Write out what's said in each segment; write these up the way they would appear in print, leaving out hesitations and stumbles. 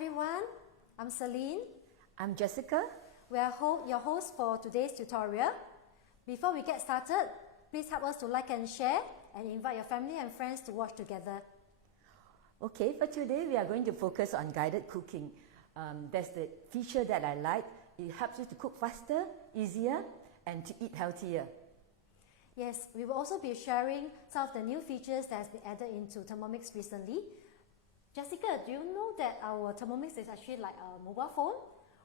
everyone, I'm Celine. I'm Jessica. We are your hosts for today's tutorial. Before we get started, please help us to like and share and invite your family and friends to watch together. Okay, for today we are going to focus on guided cooking. That's the feature that I like. It helps you to cook faster, easier, and to eat healthier. Yes, we will also be sharing some of the new features that has been added into Thermomix recently. Jessica, do you know that our Thermomix is actually like a mobile phone?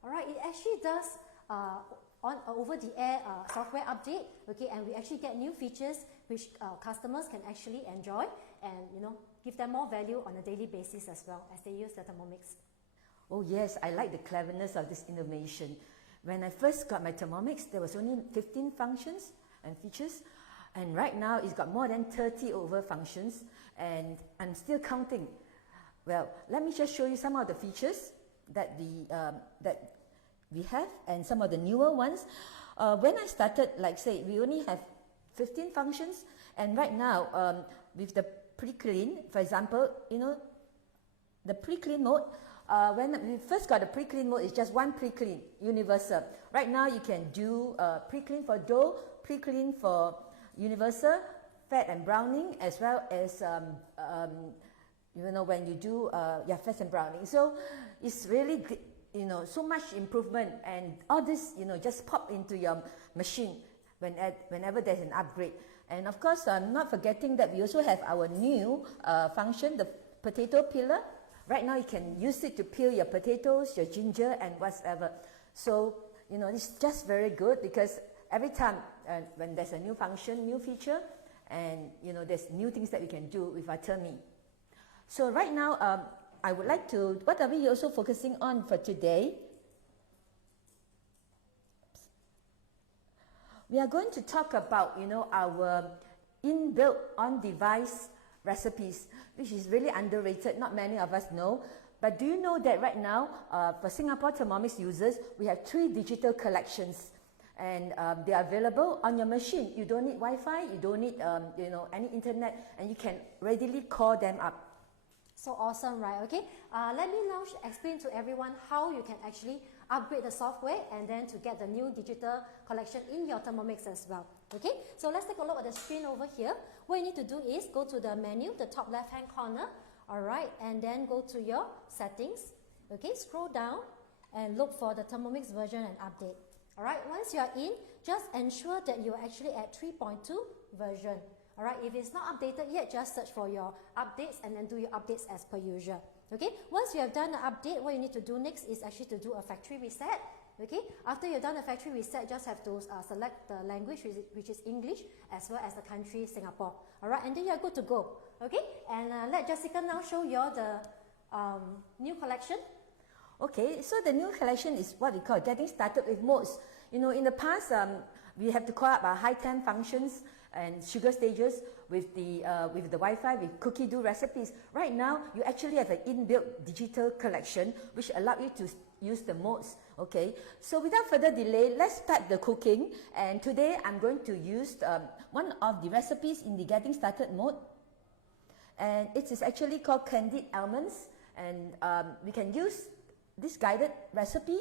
Alright, it actually does over-the-air software update, okay, and we actually get new features which customers can actually enjoy and give them more value on a daily basis as well as they use the Thermomix. Oh yes, I like the cleverness of this innovation. When I first got my Thermomix, there was only 15 functions and features, and right now it's got more than 30 over functions, and I'm still counting. Well, let me just show you some of the features that we have and some of the newer ones. When I started, like say, we only have 15 functions, and right now with the pre-clean, for example, the pre-clean mode, when we first got the pre-clean mode, it's just one pre-clean, universal. Right now you can do pre-clean for dough, pre-clean for universal, fat and browning, as well as when you do fat and browning. So it's really, so much improvement, and all this, just pop into your machine whenever there's an upgrade. And of course, not forgetting that we also have our new function, the potato peeler. Right now you can use it to peel your potatoes, your ginger, and whatever. So, it's just very good, because every time when there's a new function, new feature, and there's new things that we can do with our Thermi. So right now, I would like to, what are we also focusing on for today? We are going to talk about, our inbuilt on-device recipes, which is really underrated. Not many of us know. But do you know that right now, for Singapore Thermomix users, we have 3 digital collections, and they are available on your machine. You don't need Wi-Fi, you don't need any internet, and you can readily call them up. So awesome, right? Okay, let me now explain to everyone how you can actually upgrade the software and then to get the new digital collection in your Thermomix as well. Okay, so let's take a look at the screen over here. What you need to do is go to the menu, the top left hand corner, alright, and then go to your settings. Okay, scroll down and look for the Thermomix version and update. Alright, once you are in, just ensure that you are actually at 3.2 version. Alright, if it's not updated yet, just search for your updates and then do your updates as per usual. Okay, once you have done the update, what you need to do next is actually to do a factory reset. Okay, after you've done the factory reset, just have to select the language, which is English, as well as the country, Singapore. Alright, and then you're good to go. Okay, and let Jessica now show you the new collection. Okay, so the new collection is what we call getting started with modes. In the past, we have to call up our high temp functions and sugar stages with the Wi-Fi, with cookie dough recipes. Right now, you actually have an inbuilt digital collection which allows you to use the modes. Okay, so without further delay, let's start the cooking. And today, I'm going to use one of the recipes in the getting started mode, and it is actually called Candied Almonds. And we can use this guided recipe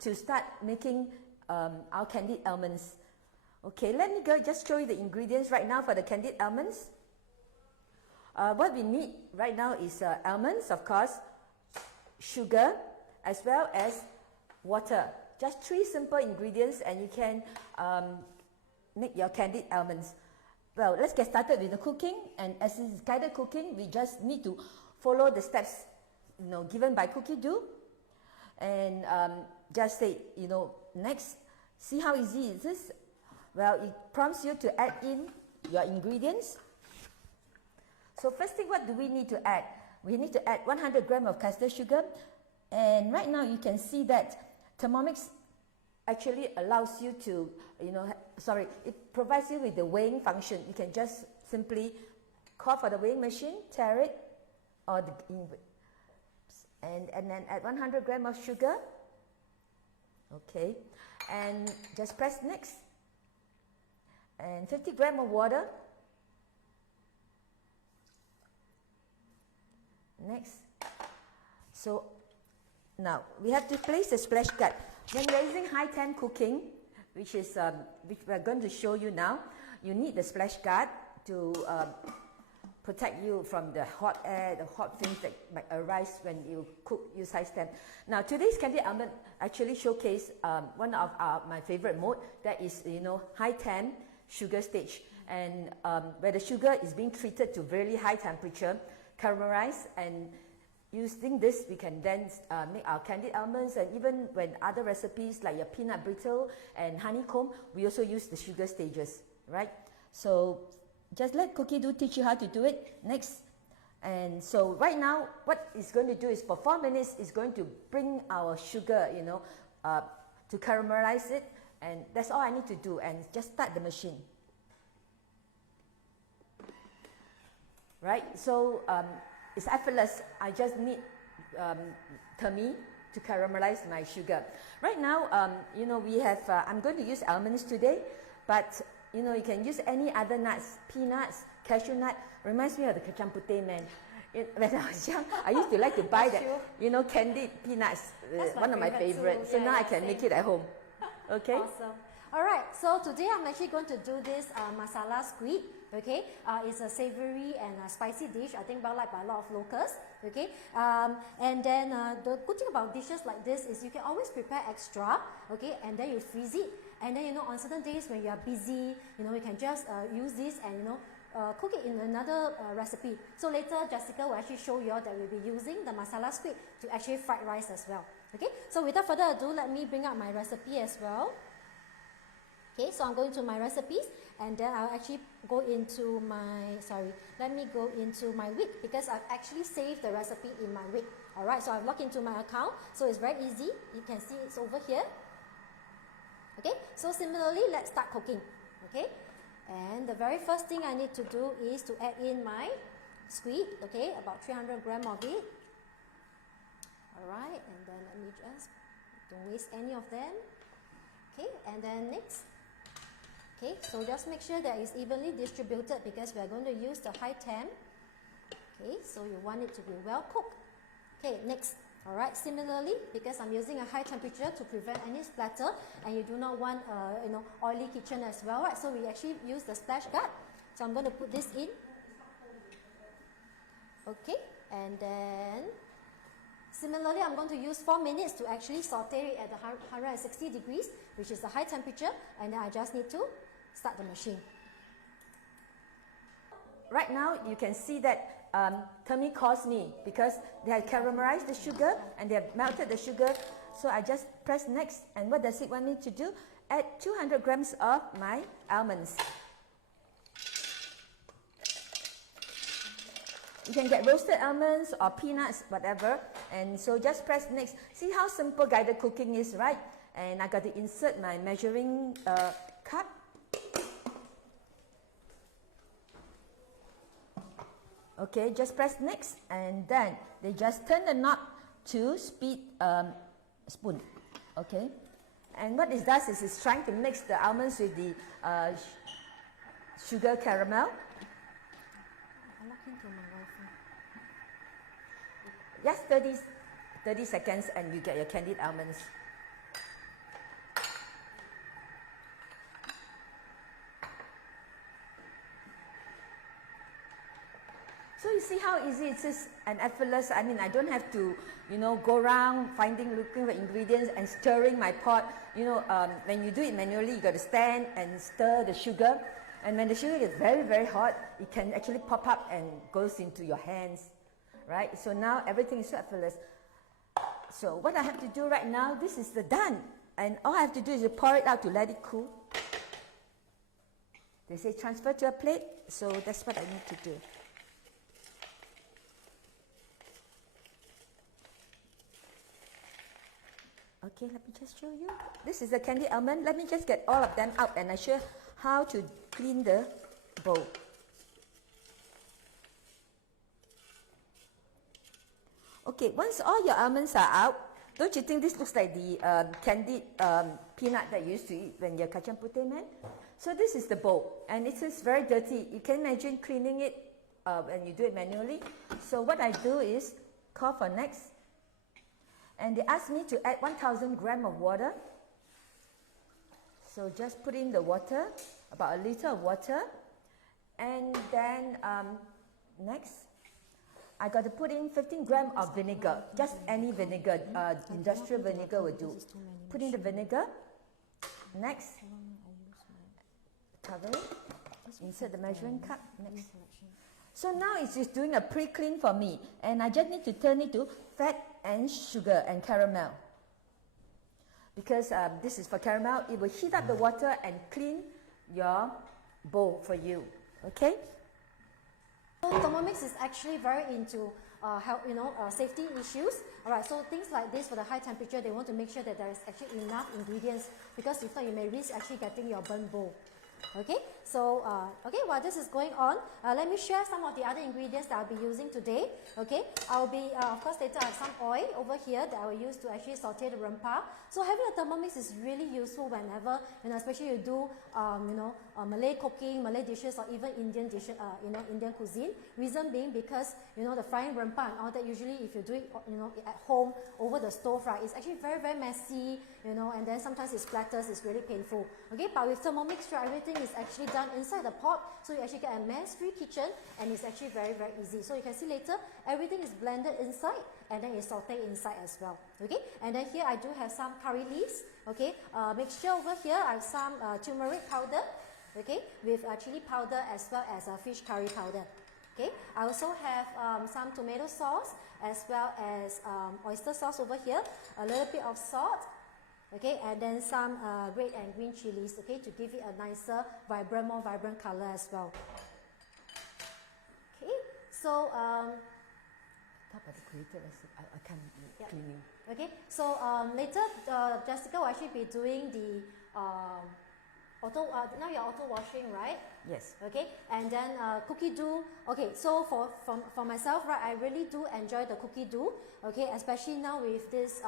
to start making our candied almonds. Okay, let me just show you the ingredients right now for the candied almonds. What we need right now is almonds, of course, sugar, as well as water. Just 3 simple ingredients, and you can make your candied almonds. Well, let's get started with the cooking. And as it is guided cooking, we just need to follow the steps given by cookie dough. And just say, next, see how easy it is? Well, it prompts you to add in your ingredients. So first thing, what do we need to add? We need to add 100 grams of caster sugar. And right now you can see that Thermomix actually allows you to, it provides you with the weighing function. You can just simply call for the weighing machine, tare it, or and then add 100 grams of sugar. Okay, and just press next. And 50 grams of water. Next. So Now, we have to place the splash guard. When you're using high temp cooking, which we're going to show you now, you need the splash guard to protect you from the hot air, the hot things that might arise when you use high temp. Now, today's Candied Almond actually showcase one of my favorite mode, that is, high temp sugar stage, and where the sugar is being treated to very high temperature, caramelized, and using this, we can then make our candied almonds, and even when other recipes like your peanut brittle and honeycomb, we also use the sugar stages, right? So just let Cookie Do teach you how to do it next. And so right now, what it's going to do is for 4 minutes, it's going to bring our sugar, to caramelize it, and that's all I need to do, and just start the machine. Right, so it's effortless. I just need tummy to caramelize my sugar. Right now, we have, I'm going to use almonds today, but you can use any other nuts, peanuts, cashew nut. Reminds me of the kacang putih, man. When I was young, I used to like to buy that, candied peanuts, one of my favorites. So now I can make it at home. Okay? Awesome. Alright, so today I'm actually going to do this masala squid. Okay, it's a savory and a spicy dish, I think well liked by a lot of locals. Okay, and then the good thing about dishes like this is you can always prepare extra. Okay, and then you freeze it, and then on certain days when you are busy, you can just use this and cook it in another recipe. So later Jessica will actually show you all that we'll be using the masala squid to actually fried rice as well. Okay, so without further ado, let me bring up my recipe as well. Okay, so I'm going to my recipes, and then I'll actually go into my, let me go into my week, because I've actually saved the recipe in my week. Alright, so I've logged into my account, so it's very easy. You can see it's over here. Okay, so similarly, let's start cooking. Okay, and the very first thing I need to do is to add in my squid. Okay, about 300 grams of it. Alright, and then let me just, don't waste any of them. Okay, and then next. Okay, so just make sure that it's evenly distributed, because we are going to use the high temp. Okay, so you want it to be well cooked. Okay, next. Alright, similarly, because I'm using a high temperature to prevent any splatter, and you do not want oily kitchen as well, right? So we actually use the splash guard. So I'm going to put this in. Okay, and then similarly, I'm going to use 4 minutes to actually saute it at the 160 degrees, which is the high temperature, and then I just need to start the machine. Right now, you can see that tummy calls me because they have caramelized the sugar and they have melted the sugar. So I just press next, and what does it want me to do? Add 200 grams of my almonds. You can get roasted almonds or peanuts, whatever. And so just press next. See how simple guided cooking is, right? And I got to insert my measuring cup. Okay, just press next, and then they just turn the knob to speed spoon. Okay, and what it does is it's trying to mix the almonds with the sugar caramel. I'm looking to my Wi-Fi. Just 30 seconds, and you get your candied almonds. So you see how easy it is and effortless. I mean, I don't have to, go around looking for ingredients and stirring my pot. When you do it manually, you got to stand and stir the sugar. And when the sugar gets very, very hot, it can actually pop up and goes into your hands, right? So now everything is so effortless. So what I have to do right now, this is the done. And all I have to do is to pour it out to let it cool. They say transfer to a plate, so that's what I need to do. Okay, let me just show you. This is the candied almond. Let me just get all of them out, and I show how to clean the bowl. Okay, once all your almonds are out, don't you think this looks like the candied peanut that you used to eat when you're kacang putih, man? So this is the bowl, and it is very dirty. You can imagine cleaning it when you do it manually. So what I do is call for next. And they asked me to add 1,000 grams of water. So just put in the water, about a liter of water. And then next, I got to put in 15 grams of vinegar, just any vinegar, industrial vinegar will do. Put in the vinegar. Next, cover it, insert the measuring cup. Next. So now it's just doing a pre-clean for me, and I just need to turn it to fat and sugar and caramel. Because this is for caramel, it will heat up the water and clean your bowl for you. Okay? So Thermomix is actually very into safety issues. Alright, so things like this for the high temperature, they want to make sure that there is actually enough ingredients, because if not, you may risk actually getting your burnt bowl. Okay, so while this is going on, let me share some of the other ingredients that I'll be using today. Okay, I'll be, of course, later I have some oil over here that I will use to actually saute the rempah. So having a Thermomix is really useful whenever, especially you do, Malay cooking, Malay dishes, or even Indian dishes, Indian cuisine. Reason being because, the frying rempah and all that, usually if you do it, at home over the stove, right, it's actually very, very messy, and then sometimes it splatters, it's really painful. Okay, but with Thermomix, everything is actually done inside the pot, so you actually get a mess-free kitchen, and it's actually very, very easy. So you can see later, everything is blended inside, and then it's sauteed inside as well. Okay, and then here I do have some curry leaves. Okay, mixture over here, I have some turmeric powder. Okay, with chili powder as well as fish curry powder. Okay, I also have some tomato sauce as well as oyster sauce over here, a little bit of salt. Okay, and then some red and green chilies, okay, to give it a nicer, more vibrant color as well. Okay, so talk about the created recipe. I can't yeah. cleaning. Okay, so later Jessica will actually be doing the now you're auto washing, right? Yes. Okay, and then cookie dough. Okay, so for myself, right, I really do enjoy the cookie dough. Okay, especially now with this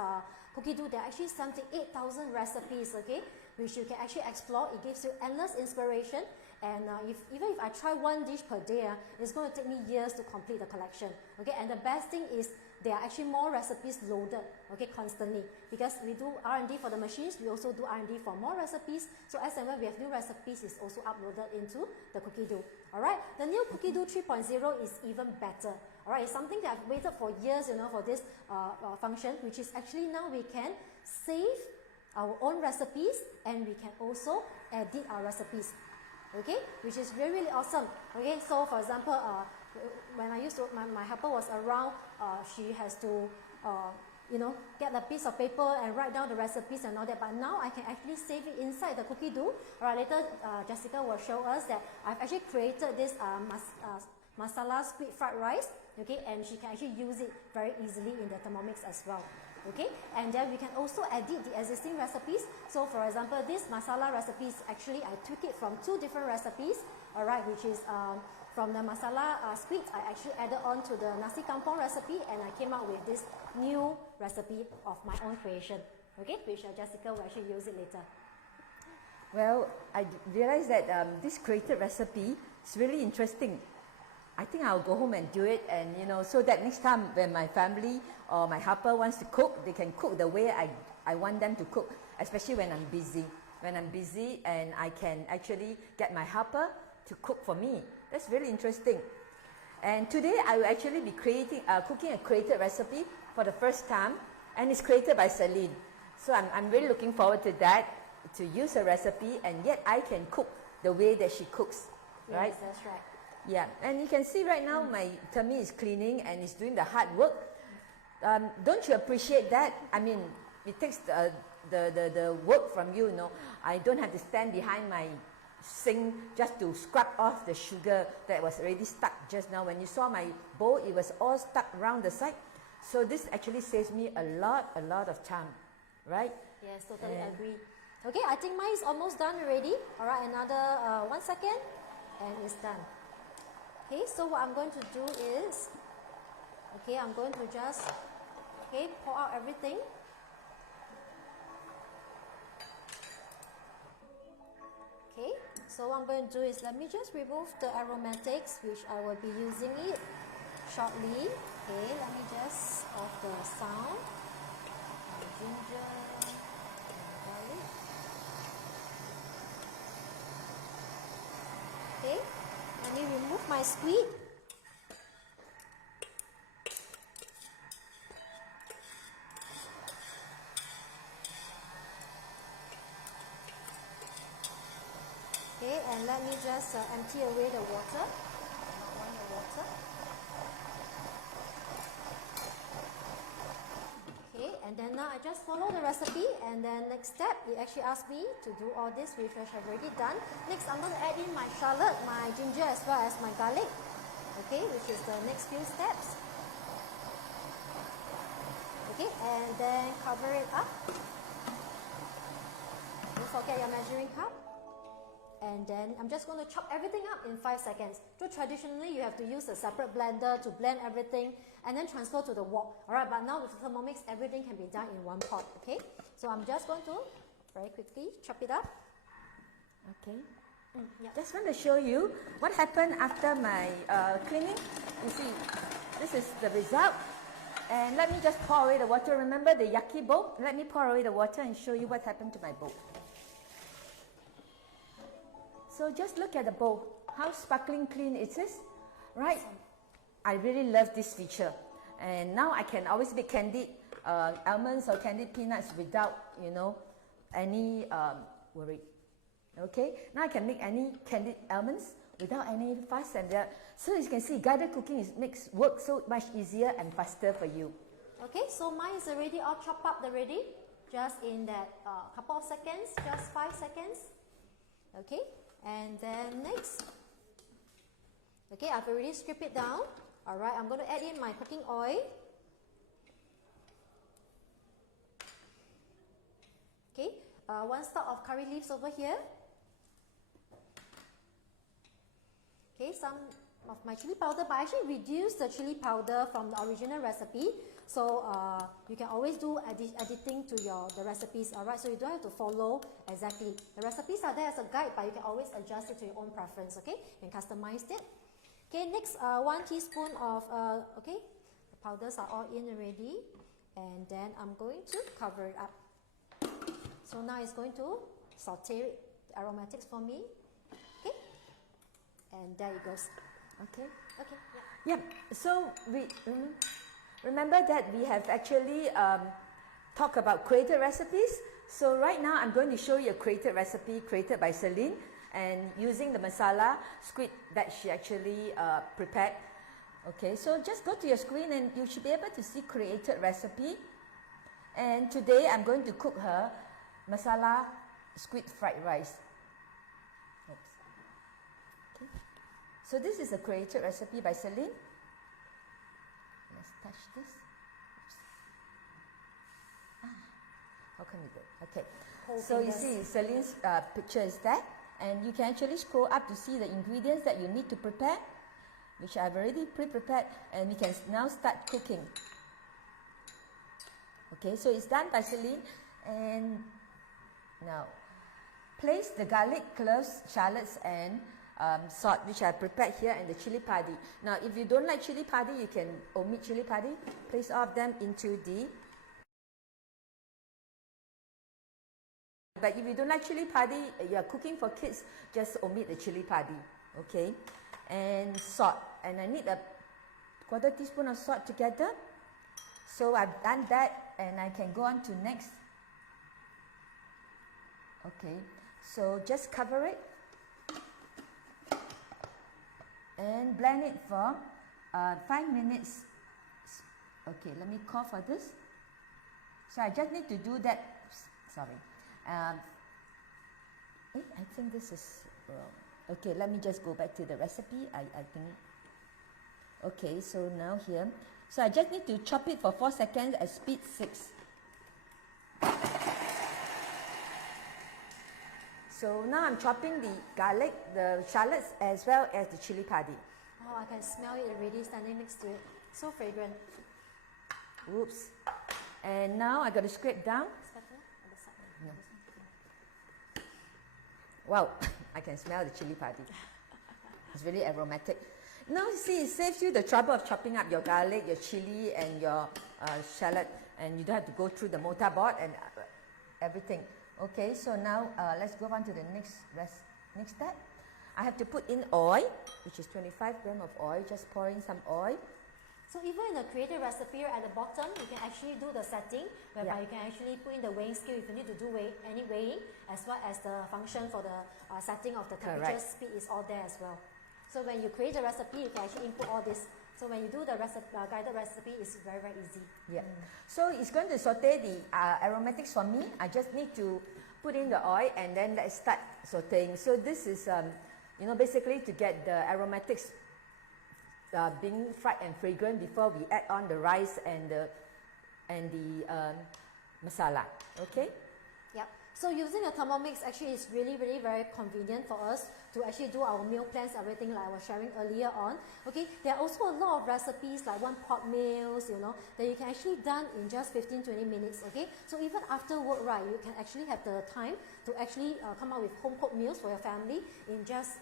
cookie dough, there are actually 78,000 recipes. Okay, which you can actually explore. It gives you endless inspiration. And even if I try one dish per day, it's going to take me years to complete the collection. Okay, and the best thing is there are actually more recipes loaded, okay, constantly. Because we do R&D for the machines, we also do R&D for more recipes. So as and when we have new recipes, it's also uploaded into the cookie dough. Alright, the new cookie dough 3.0 is even better. Alright, it's something that I've waited for years, for this function, which is actually now we can save our own recipes and we can also edit our recipes. Okay, which is really, really awesome. Okay, so for example, when I used to, my helper was around, she has to, get a piece of paper and write down the recipes and all that. But now I can actually save it inside the cookie dough. Alright, later Jessica will show us that I've actually created this masala squid fried rice. Okay, and she can actually use it very easily in the Thermomix as well. Okay, and then we can also edit the existing recipes. So for example, this masala recipes, actually I took it from 2 different recipes, alright, which is from the masala squid, I actually added on to the nasi kampung recipe, and I came out with this new recipe of my own creation, okay, which Jessica will actually use it later. Well, I realized that this created recipe is really interesting. I think I'll go home and do it, and so that next time when my family or my helper wants to cook, they can cook the way I want them to cook, especially when I'm busy. When I'm busy and I can actually get my helper to cook for me. That's really interesting. And today I will actually be cooking a created recipe for the first time, and it's created by Celine. So I'm really looking forward to that, to use her recipe, and yet I can cook the way that she cooks, right? Yes, that's right. Yeah, and you can see right now my tummy is cleaning and it's doing the hard work. Don't you appreciate that? I mean, it takes the work from you, I don't have to stand behind my sink just to scrub off the sugar that was already stuck just now. When you saw my bowl, it was all stuck around the side. So this actually saves me a lot of time, right? Yes, totally agree. Okay, I think mine is almost done already. Alright, another 1 second and it's done. Okay, so what I'm going to do is, okay, I'm going to just, pour out everything. Okay, so what I'm going to do is, let me just remove the aromatics, which I will be using it shortly. Okay, let me just off the sound. me remove my squid. Okay, and let me just empty away the water. I don't want the water. Okay, and then now I just follow the recipe, and then next step, it actually asked me to do all this, which I've already done. Next, I'm going to add in my shallot, my ginger, as well as my garlic. Okay, which is the next few steps. Okay, and then cover it up. Don't forget your measuring cup. And then I'm just going to chop everything up in 5 seconds. So traditionally, you have to use a separate blender to blend everything and then transfer to the wok. Alright, but now with Thermomix, everything can be done in one pot. Okay, so I'm just going to very quickly chop it up. Okay. Yeah. Just want to show you what happened after my cleaning. You see, this is the result. And let me just pour away the water. Remember the yucky bowl? Let me pour away the water and show you what happened to my bowl. So just look at the bowl, how sparkling clean it is, right? I really love this feature. And now I can always make candied almonds or candied peanuts without, you know, any worry. Okay, now I can make any candied almonds without any fuss and that. So as you can see, guided cooking makes work so much easier and faster for you. Okay, so mine is already all chopped up already, just in that couple of seconds, just 5 seconds. Okay. And then next, okay, I've already stripped it down. Alright, I'm going to add in my cooking oil. Okay, 1 stalk of curry leaves over here. Okay, some of my chili powder, but I actually reduced the chili powder from the original recipe. So you can always do editing to the recipes, alright? So you don't have to follow exactly. The recipes are there as a guide, but you can always adjust it to your own preference, okay? You can customize it. Okay, next 1 teaspoon of, okay, the powders are all in already. And then I'm going to cover it up. So now it's going to saute the aromatics for me. Okay, and there it goes. Okay. Okay, yeah. So we... remember that we have actually talked about created recipes. So right now I'm going to show you a created recipe created by Celine and using the masala squid that she actually prepared. Okay, so just go to your screen and you should be able to see created recipe. And today I'm going to cook her masala squid fried rice. Oops. Okay. So this is a created recipe by Celine. Let's touch this. Oops. How can we do it? Okay. So you see Celine's picture is there, and you can actually scroll up to see the ingredients that you need to prepare, which I've already pre-prepared, and we can now start cooking. Okay, so it's done by Celine, and now place the garlic, cloves, shallots, and salt, which I prepared here, and the chili padi. Now, if you don't like chili padi, you can omit chili padi. Place all of them into the... But if you don't like chili padi, you are cooking for kids, just omit the chili padi. Okay, and salt. And I need a 1/4 teaspoon of salt together. So I've done that, and I can go on to next. Okay, so just cover it and blend it for 5 minutes. Okay, let me call for this. So I just need to do that. Sorry. I think this is wrong. Okay, let me just go back to the recipe. I think. Okay, so now here. So I just need to chop it for 4 seconds at speed 6. So now I'm chopping the garlic, the shallots, as well as the chili padi. Oh, I can smell it already standing next to it. So fragrant. Oops. And now I got to scrape down. No. Wow, I can smell the chili padi. It's really aromatic. Now you see, it saves you the trouble of chopping up your garlic, your chili, and your shallot, and you don't have to go through the mortar board and everything. Okay, so now let's go on to the next step. I have to put in oil, which is 25 grams of oil, just pour in some oil. So even in the creative recipe at the bottom, you can actually do the setting, whereby you can actually put in the weighing scale if you need to do any weighing, as well as the function for the setting of the temperature, speed is all there as well. So when you create the recipe, you can actually input all this. So when you do the guided recipe, it's very, very easy. Yeah. So it's going to saute the aromatics for me. I just need to put in the oil and then let's start sauteing. So this is, basically to get the aromatics being fried and fragrant before we add on the rice and the masala. Okay. Yep. So using a Thermomix actually is really, really very convenient for us to actually do our meal plans, everything like I was sharing earlier on. Okay. There are also a lot of recipes like one-pot meals, that you can actually done in just 15-20 minutes. Okay. So even after work, right, you can actually have the time to actually come up with home-cooked meals for your family in just,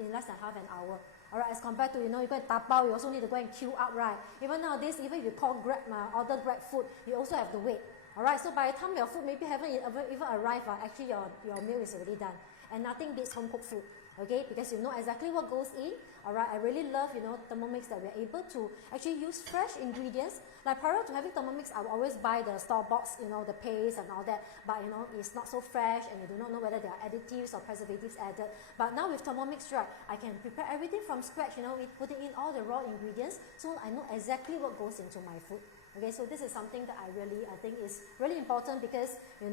in less than half an hour. Alright, as compared to, you go and tapao, you also need to go and queue up, right? Even nowadays, even if you call Grab, order Grab food, you also have to wait. Alright, so by the time your food maybe haven't even arrived, actually your meal is already done. And nothing beats home cooked food, okay? Because you know exactly what goes in. Alright, I really love, Thermomix that we're able to actually use fresh ingredients. Like prior to having Thermomix, I would always buy the store-bought, the paste and all that. But, it's not so fresh and you do not know whether there are additives or preservatives added. But now with Thermomix, right, I can prepare everything from scratch, putting in all the raw ingredients. So I know exactly what goes into my food. Okay, so this is something that I think is really important because, we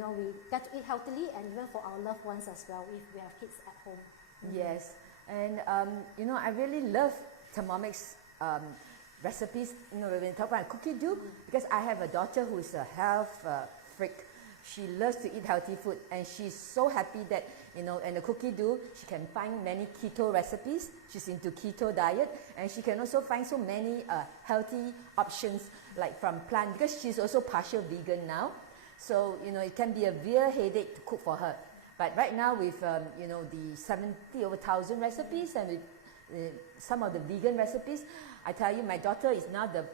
get to eat healthily and even for our loved ones as well if we have kids at home. Yes, and I really love Thermomix recipes, when we talk about cookie dough, because I have a daughter who is a health freak. She loves to eat healthy food and she's so happy that, in the cookie dough, she can find many keto recipes. She's into keto diet and she can also find so many healthy options like from plant, because she's also partial vegan now. So, it can be a real headache to cook for her. But right now with, the 70,000 recipes and with some of the vegan recipes, I tell you, my daughter is now the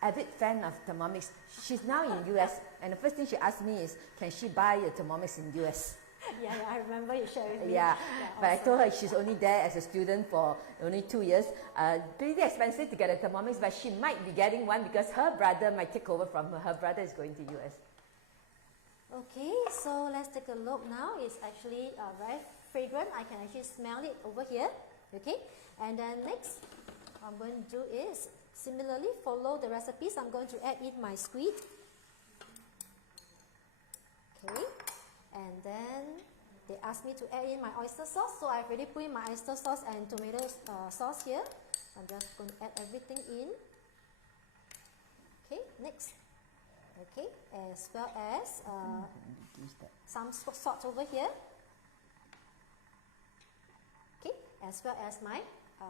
avid fan of Thermomix. She's now in US and the first thing she asked me is, can she buy a Thermomix in US? Yeah, I remember you sharing with me. Yeah, but awesome. I told her she's only there as a student for only 2 years. Pretty expensive to get a Thermomix, but she might be getting one because her brother might take over from her. Her brother is going to US. Okay, so let's take a look now. It's actually very fragrant. I can actually smell it over here. Okay, and then next, what I'm going to do is similarly follow the recipes. I'm going to add in my squid. Okay, and then they asked me to add in my oyster sauce. So I've already put in my oyster sauce and tomato sauce here. I'm just going to add everything in. Okay, next. Okay, as well as some salt over here. Okay, as well as my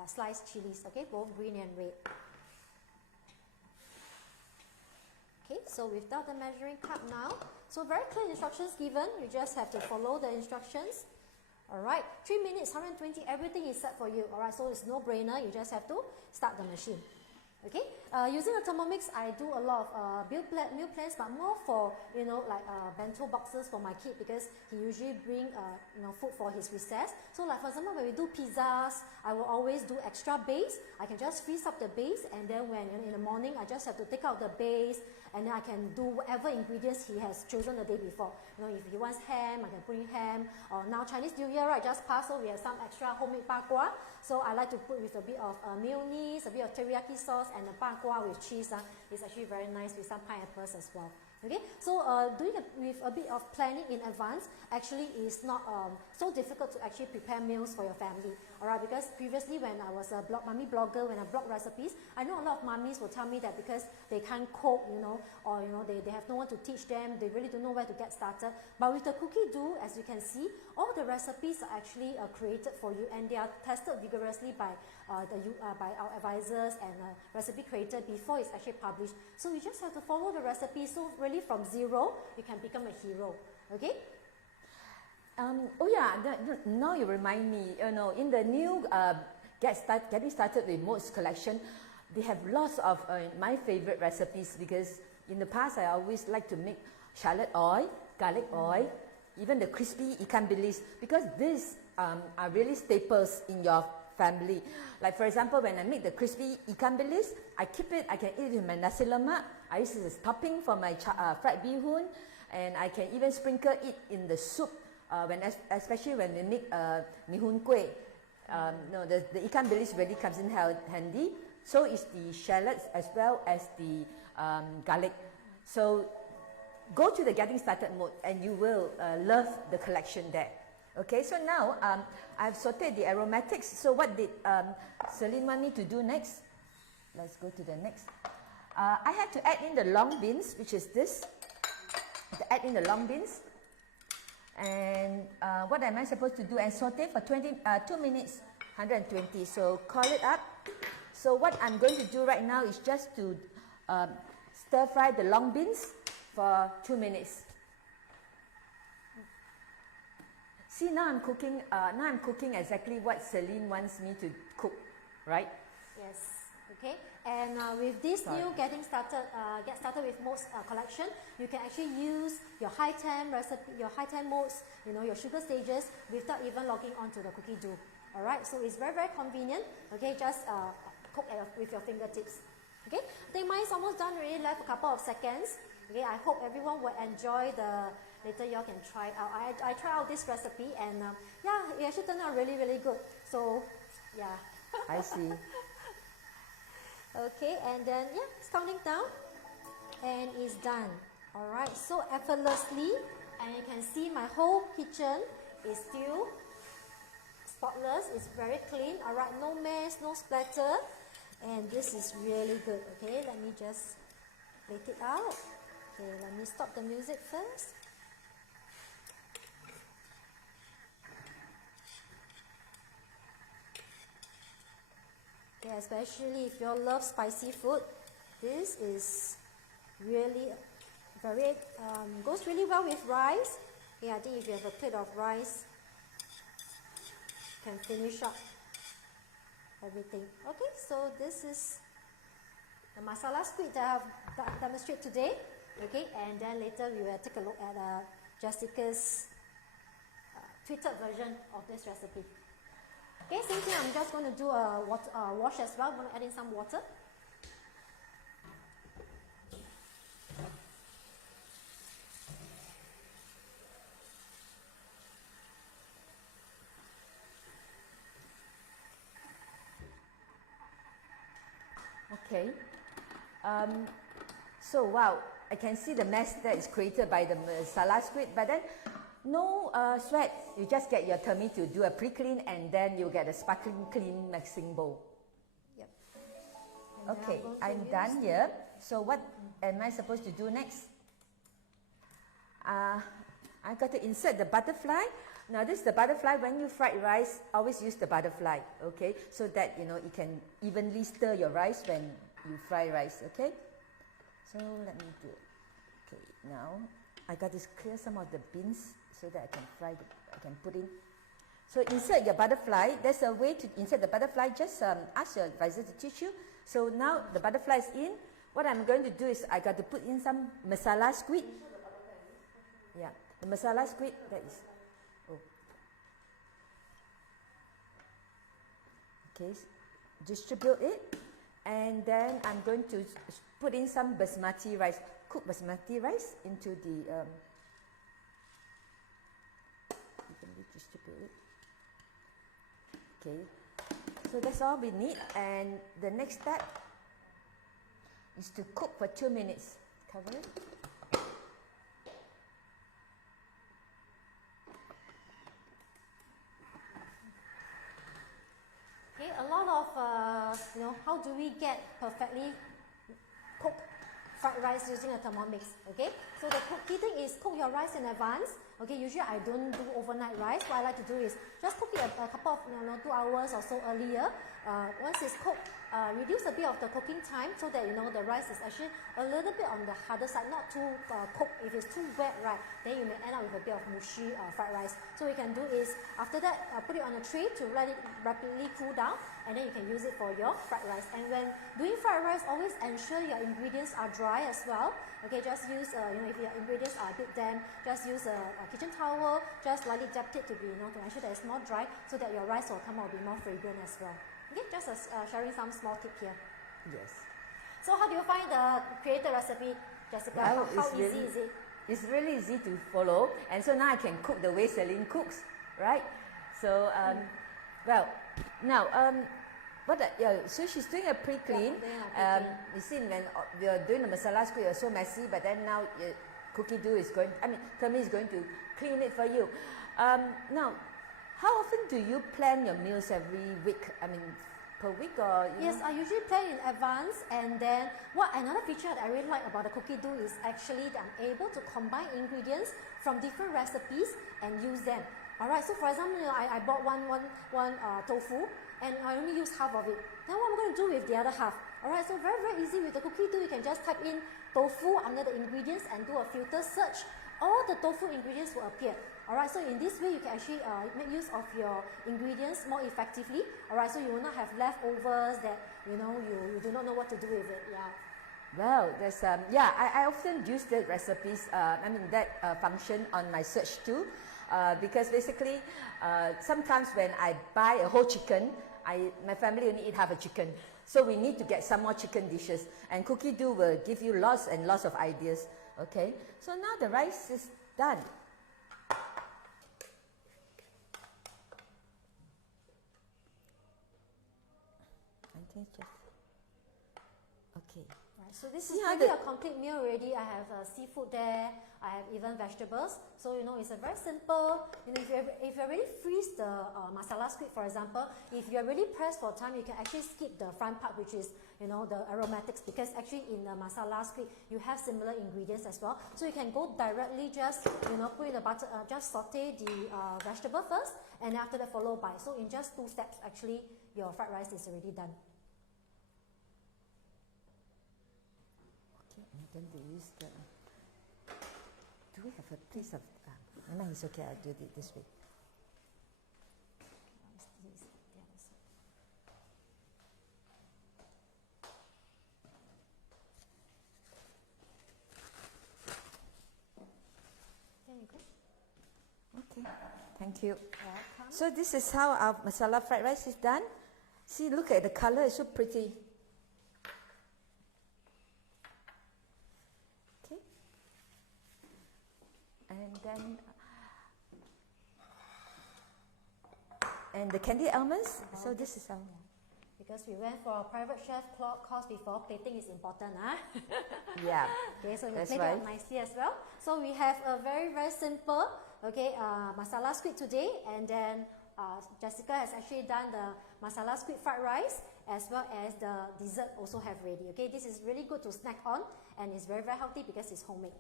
sliced chilies, okay, both green and red. Okay, so without the measuring cup now, so very clear instructions given, you just have to follow the instructions. Alright, 3 minutes, 120, everything is set for you. Alright, so it's no brainer, you just have to start the machine. Okay, using a Thermomix, I do a lot of meal plans, but more for, like bento boxes for my kid because he usually bring, food for his recess. So like for example, when we do pizzas, I will always do extra base. I can just freeze up the base and then when in the morning, I just have to take out the base and then I can do whatever ingredients he has chosen the day before. If he wants ham, I can put in ham. Or now Chinese New Year, right, just passed, so we have some extra homemade bak kwa. So I like to put with a bit of mayonnaise, a bit of teriyaki sauce, and the bak kwa with cheese. It's actually very nice with some pineapples as well. Okay, so doing it with a bit of planning in advance actually is not so difficult to actually prepare meals for your family. Alright, because previously when I was a mummy blogger, when I blog recipes, I know a lot of mummies will tell me that because they can't cook, or they have no one to teach them, they really don't know where to get started. But with the cookie dough, as you can see, all the recipes are actually created for you and they are tested vigorously by by our advisors and recipe creator before it's actually published. So you just have to follow the recipe. So really from zero, you can become a hero. Okay? Now you remind me, in the new Getting Started with Modes collection, they have lots of my favorite recipes because in the past I always like to make shallot oil, garlic oil, even the crispy ikan bilis, because this are really staples in your family. Like for example, when I make the crispy ikan bilis, I keep it, I can eat it with my nasi lemak. I use it as topping for my fried bee hoon, and I can even sprinkle it in the soup, especially when we make 𝓖𝓮𝓽 𝓢𝓽𝓪. The ikan bilis really comes in handy. So is the shallots as well as the garlic. So go to the getting started mode and you will love the collection there. Okay, so now I've sauteed the aromatics. So what did Celine want me to do next? Let's go to the next. I had to add in the long beans, which is this. To add in the long beans. And what am I supposed to do? And saute for 2 minutes, 120. So call it up. So what I'm going to do right now is just to stir fry the long beans for 2 minutes. See, now I'm cooking. Now I'm cooking exactly what Celine wants me to cook, right? Yes. Okay. And with this new get started with modes collection, you can actually use your high temp recipe, your high temp modes, your sugar stages without even logging onto the cookie dough. All right. So it's very, very convenient. Okay. Just cook with your fingertips. Okay. I think mine's almost done already. Left a couple of seconds. Okay. I hope everyone will enjoy the. Later you all can try it out. I tried out this recipe and yeah, it actually turned out really, really good. So yeah. I see. Okay, and then yeah, it's counting down and it's done. Alright, so effortlessly, and you can see my whole kitchen is still spotless. It's very clean. Alright, no mess, no splatter, and this is really good. Okay, let me just plate it out. Okay, let me stop the music first. Okay, especially if you love spicy food, this is really very goes really well with rice. Yeah, I think if you have a plate of rice, you can finish up everything. Okay, so this is the masala squid that I have demonstrated today. Okay, and then later we will take a look at Jessica's tweeted version of this recipe. Okay, same thing, I'm just going to do a wash as well. I'm going to add in some water. Okay. So wow, I can see the mess that is created by the masala squid, but then no sweat. You just get your tummy to do a pre-clean and then you get a sparkling clean mixing bowl. Yep. Okay, I'm done here. So what am I supposed to do next? I've got to insert the butterfly. Now this is the butterfly. When you fried rice, always use the butterfly, okay? So that, you can evenly stir your rice when you fry rice, okay? So let me do it. Okay, now I got to clear some of the beans so that I can I can put in. So insert your butterfly. There's a way to insert the butterfly. Just ask your advisor to teach you. So now the butterfly is in. What I'm going to do is I got to put in some masala squid. Yeah, the masala squid, that is. Oh. Okay, distribute it. And then I'm going to put in some basmati rice. Cook basmati rice into the evenly distribute it. Okay, so that's all we need, and the next step is to cook for 2 minutes. Cover it. Okay, a lot of how do we get perfectly cooked fried rice using a Thermomix? Okay, so the key thing is cook your rice in advance. Okay, usually I don't do overnight rice. What I like to do is just cook it a couple of 2 hours or so earlier. Once it's cooked, reduce a bit of the cooking time so that the rice is actually a little bit on the harder side, not too cooked. If it's too wet, right, then you may end up with a bit of mushy fried rice. So what you can do is after that, put it on a tray to let it rapidly cool down, and then you can use it for your fried rice. And when doing fried rice, always ensure your ingredients are dry as well. Okay, just use if your ingredients are a bit damp, just use a kitchen towel, just lightly dab it to be, to ensure that it's more dry, so that your rice will come out a bit more fragrant as well. Okay, just sharing some small tip here. Yes. So how do you find the created recipe, Jessica? Well, how easy is it? It's really easy to follow, and so now I can cook the way Celine cooks, right? So, well, now, so she's doing a pre-clean. You see, when you're doing the masala squid, you're so messy, but then now Thermi is going to clean it for you. Now, how often do you plan your meals every week? I mean, per week or? Yes, I usually plan in advance, and then another feature that I really like about the cookie dough is actually that I'm able to combine ingredients from different recipes and use them. Alright, so for example, I bought one tofu, and I only use half of it. Then what am I going to do with the other half? Alright, so very, very easy with the cookie dough. You can just type in tofu under the ingredients and do a filter search. All the tofu ingredients will appear. Alright, so in this way you can actually make use of your ingredients more effectively. Alright, so you will not have leftovers that you do not know what to do with it. Yeah. Well, there's I often use the recipes. That function on my search too, because basically sometimes when I buy a whole chicken, my family only eat half a chicken, so we need to get some more chicken dishes. And cookie dough will give you lots and lots of ideas. Okay, so now the rice is done. Okay. Right, so this is really a complete meal already. I have seafood there. I have even vegetables. So it's a very simple. If you already freeze the masala squid, for example, if you're really pressed for time, you can actually skip the front part, which is the aromatics, because actually in the masala squid you have similar ingredients as well. So you can go directly just put in the butter, just saute the vegetable first, and after that followed by. So in just 2 steps, actually your fried rice is already done. Then they use the. Do we have a piece of? No, it's okay. I'll do it this way. There you go. Okay, thank you. Welcome. So this is how our masala fried rice is done. See, look at the color; it's so pretty. And the candied almonds. So this is how. Because we went for a private chef course before, plating is important, huh? Yeah. Okay, so we plate it nicely as well. So we have a very, very simple, masala squid today, and then Jessica has actually done the masala squid fried rice, as well as the dessert also have ready. Okay, this is really good to snack on, and it's very, very healthy because it's homemade.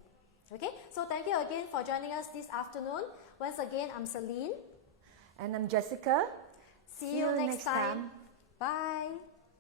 Okay, so thank you again for joining us this afternoon. Once again, I'm Celine. And I'm Jessica. See you next time. Bye.